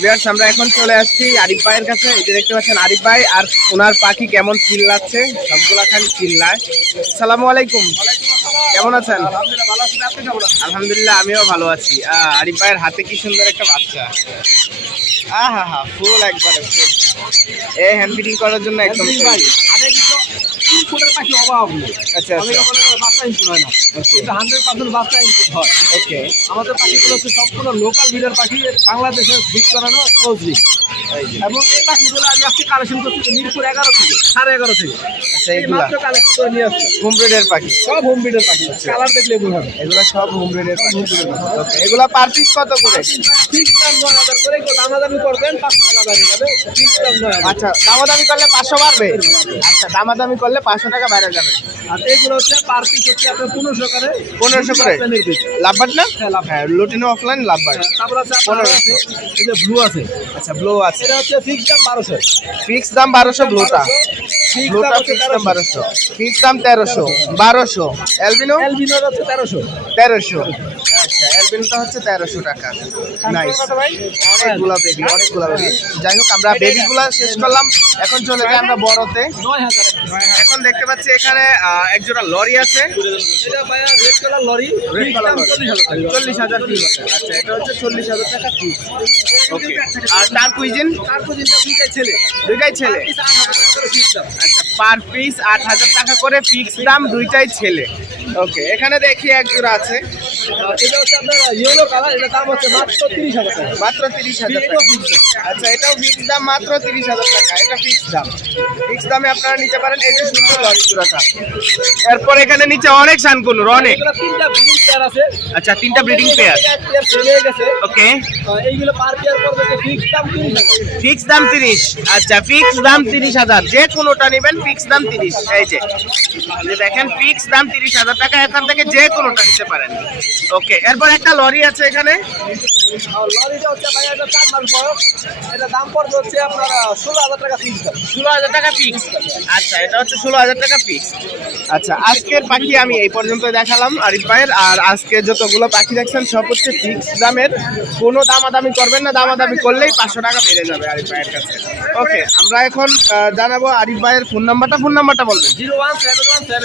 Viewers আমরা এখন চলে আসছি আরিফ ভাইয়ের কাছে। এই যে দেখতে পাচ্ছেন আরিফ ভাই আর ওনার পাখি কেমন চিল্লাচ্ছে, সবগুলা খালি চিল্লায়। আসসালামু আলাইকুম, কেমন আছেন? আলহামদুলিল্লাহ আমিও ভালো আছি। আরিফ ভাইয়ের হাতে কি সুন্দর একটা বাচ্চা, আহা হা ফুল একবারে ফুল। এই হ্যান্ড ফিটিং করার জন্য একদম আচ্ছা ওকে। আমাদের পাখিগুলো হচ্ছে সম্পূর্ণ লোকাল ব্রিডের পাখি, বাংলাদেশে ব্রিড করানো ক্লোজলি। এবং এই পাখিগুলো আমি আজকে কালেকশন করছি মিরপুর 11 থেকে 11:30 থেকে। আচ্ছা এই মাত্র কালেকশন করে নিয়ে আসছি। হোম ব্রিডের পাখি, সব হোম ব্রিডের পাখি, কালার দেখলে বোঝা যায়। এগুলো সব হোম ব্রিডের পাখি। ওকে, এগুলো পার পিস কত করে? ফিক্স দাম 9,000 করে, কেউ দামাদামি করবেন 500 টাকা বাড়িয়ে যাবে। ফিক্স দাম 9,000। আচ্ছা, দামাদামি করলে 500 বাড়বে? আচ্ছা, দামাদামি করলে 500 টাকা বেড়ে যাবে। আর এগুলো হচ্ছে পার পিস হচ্ছে আপনার 1500 করে। 1500 করে লাভবার্ড না? হ্যাঁ, লাভ। হ্যাঁ, লুটিনো অফলাইন লাভবার্ড। তারপর আছে 1500 এই যে ব্লু আছে। আচ্ছা, ব্লু আছে, এটা হচ্ছে ফিক্স দাম 1200। ফিক্স দাম 1200 ব্লুটা। ফিক্স ব্লুটা দাম হচ্ছে ফিক্স দাম 1300। 1200, ফিক্স দাম 1300 1200। অ্যালবিনো এলবিনো হচ্ছে 1300। 1300। আচ্ছা, অ্যালবিনোটা হচ্ছে 1300 টাকা। নাইস, অনেকগুলা বেবি, অনেকগুলা বেবি। যাই হোক, আমরা বেবিগুলা শেষ করলাম, এখন চলে যাই আমরা বড়তে। 9000। এখন দেখতে পাচ্ছি এখানে এক জোড়া লরি আছে। এটা ভাইয়া red colour lorry, red fix colour দাম 40,000 টাকা। 40,000 ফিক্স। আচ্ছা, এটা হচ্ছে 40,000 টাকা ফিক্স। ওকে, আর তার কুইজিন তারপর যেটা দুইটাই ছেলে, দুইটাই ছেলে। 8,000 টাকা করে ফিক্স দাম। আচ্ছা, পার পিস 8,000 টাকা করে ফিক্স দাম, দুইটাই ছেলে। ওকে, এখানে দেখি এক জোড়া আছে এটা হচ্ছে আপনার ইয়েলো কালার, এটা দাম হচ্ছে মাত্র 30,000 টাকা। মাত্র 30,000 টাকা। আচ্ছা, এটাও ফিক্স দাম মাত্র 30,000 টাকা। এটা ফিক্স দাম, ফিক্স দামে আপনারা নিতে পারেন। এই যে সুন্দর লরি জোড়াটা। এরপর এখানে নিচে অনেক শানকুনুর, অনেক। এগুলো তিনটা ব্রিডিং পেয়ার আছে। আচ্ছা, 3টা ব্রিডিং পেয়ার। এক পেয়ার সেল হয়ে গেছে। ওকে, এইগুলো পার পেয়ার পড়বে যে ফিক্স দাম 30,000। ফিক্স দাম 30। আচ্ছা, ফিক্স দাম 30,000, যে কোনোটা নেবেন ফিক্স দাম 30। এই যে দেখেন, ফিক্স দাম 30,000 টাকা, এখান থেকে যে কোনোটা নিতে পারেন। ওকে, এরপর একটা লরি আছে এখানে। আর লরিটা হচ্ছে ভাই এটা 4 মাস বয়স, এটা দাম পড়বে হচ্ছে আপনার 16,000 টাকা ফিক্স দাম। 16,000 টাকা ফিক্স। আচ্ছা, এটা হচ্ছে 16,000 টাকা ফিক্স। আচ্ছা, আজকের পাখি আমি এই পর্যন্ত দেখালাম আরিফ ভাইয়ের। আর আজকে যতগুলো পাখি দেখছেন সব হচ্ছে ফিক্স দামের, কোনো দামাদামি করবেন না। দামাদামি করলেই 500 টাকা বেড়ে যাবে আরিফ ভাইয়ের কাছে। ওকে, আমরা এখন জানাবো আরিফ ভাইয়ের ফোন নাম্বারটা বলবেন। 01717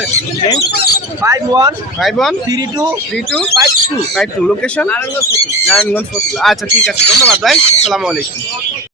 51 51 32 32 52 52। লোকেশন নারায়ণগঞ্জ। নারায়ণগঞ্জ ফতুল্লা। আচ্ছা, ঠিক আছে, ধন্যবাদ ভাই, আসসালামু আলাইকুম।